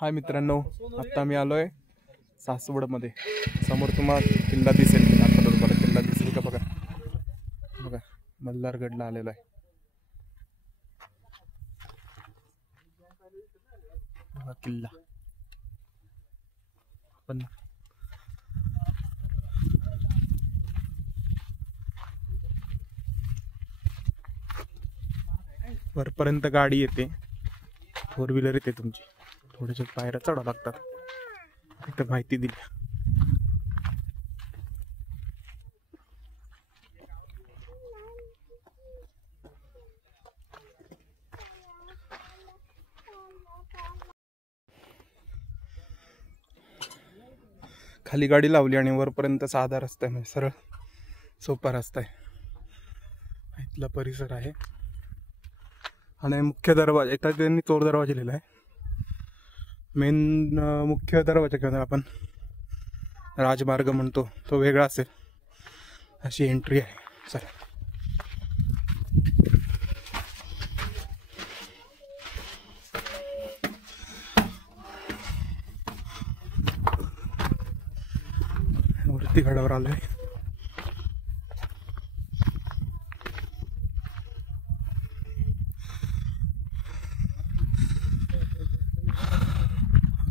हाय मित्रांनो, आता मी आलोय सासवडमध्ये. समोर तुम्हाला किल्ला दिसेल, दाखवतो किल्ला दिसेल का बघा. बघा मल्हारगडला आलेला आहे. बघा किल्ला. पण वरपर्यंत गाडी येते, 4 व्हीलर येते तुमची. थोड्याशा पायऱ्या चढावं लागतात. इथं माहिती दिली. खाली गाडी लावली आणि वरपर्यंत साधा रस्ता आहे, म्हणजे सरळ सोपा रस्ता आहे. इथला परिसर आहे. आणि मुख्य दरवाजा, एका त्यांनी चोर दरवाजा लिहिला आहे. मेन मुख्य दरवाजा किंवा आपण राजमार्ग म्हणतो तो वेगळा असेल, अशी एंट्री आहे. चला वरती गडावर आलोय.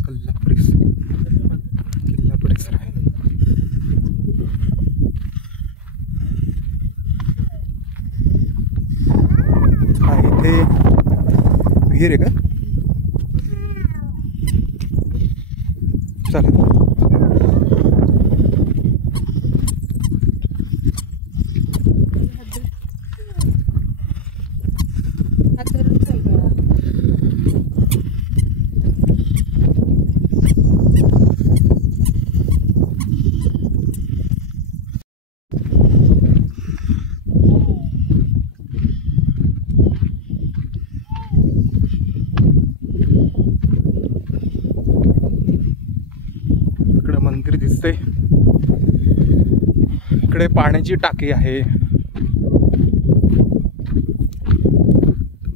किल्ला परिसर आहे. हा इथे विहीर आहे का? चला मंदिर दिसते. इकडे पाण्याची टाकी आहे.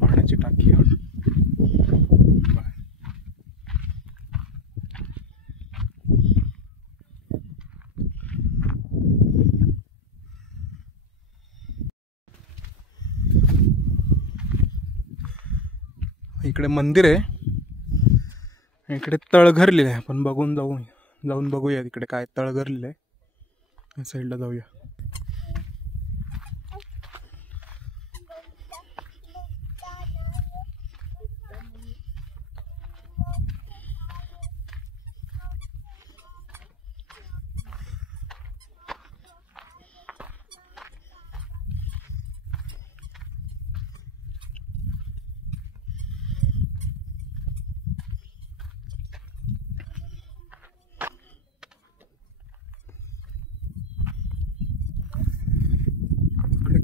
पाण्याची टाकी इकडे मंदिर आहे. इकडे तळघर लिहिलं आहे. आपण जाऊन बघूया तिकडे काय तळघर लिहिलंय. या साईडला जाऊया.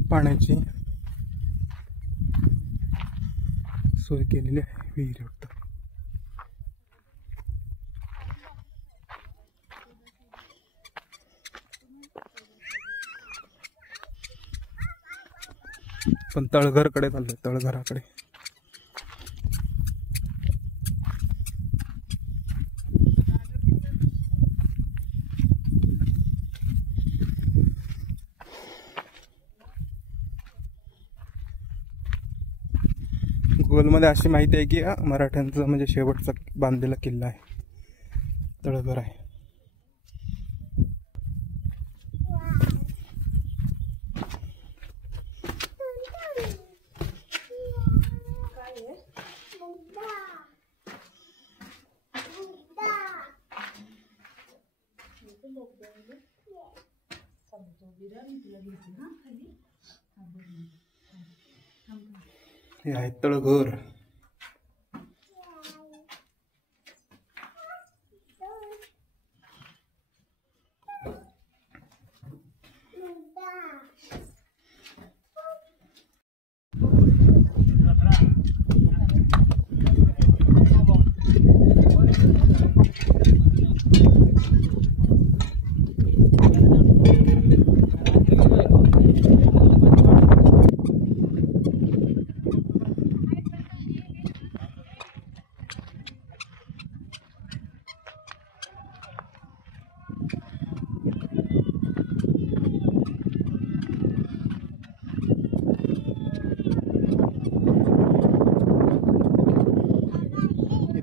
पाण्याची सोय केलेली आहे. विहीर वाटतं. पण तळघरकडे चाललोय, तळघराकडे. गुगलमध्ये अशी माहिती आहे की मराठ्यांचा म्हणजे शेवटचा बांधलेला किल्ला आहे, तळघर आहे. हे आहे तळघर.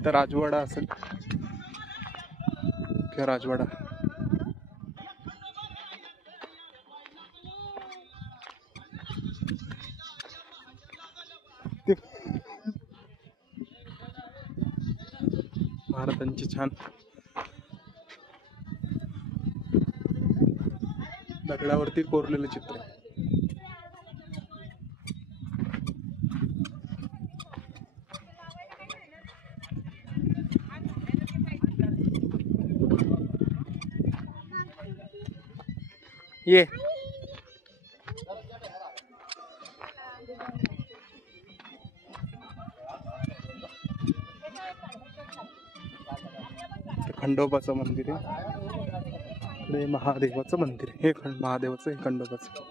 इथं राजवाडा असेल, मुख्य राजवाडा. महाराजांची छान दगडावरती कोरलेलं चित्र. ये खंडोबाचं मंदिर आहे, हे महादेवाचं मंदिर आहे. हे महादेवाचं, हे खंडोबाचं.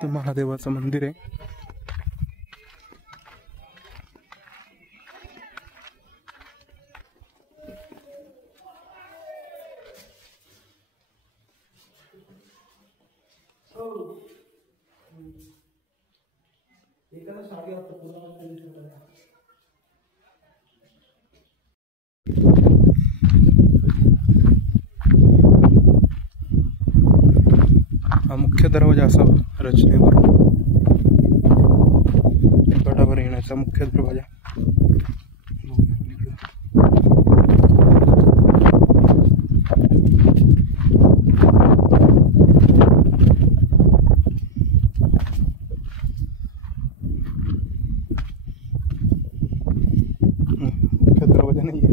ते महादेवाचं मंदिर आहे. हा मुख्य दरवाजा असा रचनेवर गडावर येण्याचा मुख्य दरवाजा. मुख्य दरवाजा नाही आहे.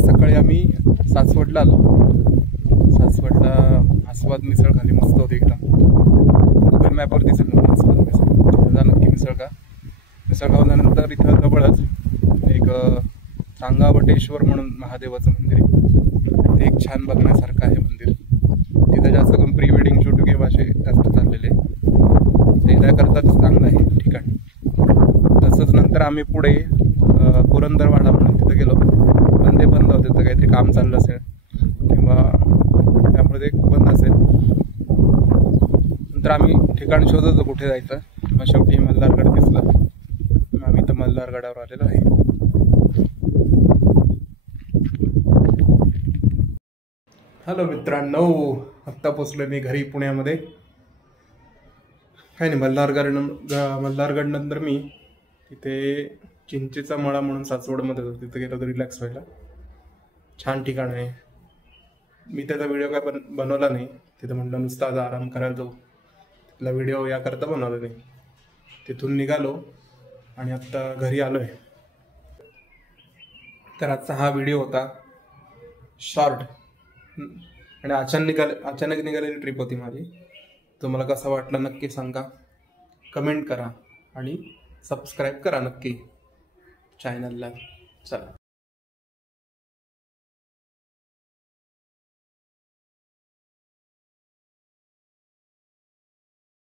सकाळी आम्ही सासवडला आलो. सासवडला आस्वाद मिसळ खाली, मस्त होती एकदम. गुगल मॅपवर दिसेल ना आस्वाद मिसळ. झालं की मिसळ खाल्ल्यानंतर इथं जवळच एक सांगावटेश्वर म्हणून महादेवाचं मंदिर आहे. ते एक छान बघण्यासारखं आहे मंदिर. तिथं जास्त करून प्री वेडिंग शूट किंवा असे जास्त चाललेले, ते त्याकरता चांगलं आहे ठिकाण. तसंच नंतर आम्ही पुढे पुरंदरवाडा म्हणून तिथं गेलो, पण ते बंद होते. तर काहीतरी काम चाललं असेल किंवा त्यामुळे ते बंद असेल. नंतर आम्ही ठिकाण शोधत होतो कुठे जायचं. मग शेवटी मल्हारगड दिसला. मग आम्ही तर मल्हारगडावर आलेलो आहे. हॅलो मित्रांनो, आत्ता पोचलो मी घरी पुण्यामध्ये. काय नाही, मल्हारगड नंतर मी तिथे चिंचेचा मळा म्हणून सासवडमध्ये होतो, तिथे गेलो होतो रिलॅक्स व्हायला. छान ठिकाण आहे. मी त्याचा व्हिडिओ काय बनवला नाही. तिथं म्हटलं नुसता आज आराम करायला जाऊ, तिथला व्हिडिओ याकरता बनवला नाही. तिथून निघालो आणि आत्ता घरी आलोय. तर आजचा हा व्हिडिओ होता शॉर्ट आणि अचानक निघालेली ट्रिप होती माझी. तुम्हाला कसा वाटला नक्की सांगा, कमेंट करा आणि सबस्क्राईब करा नक्की चॅनलला. चला.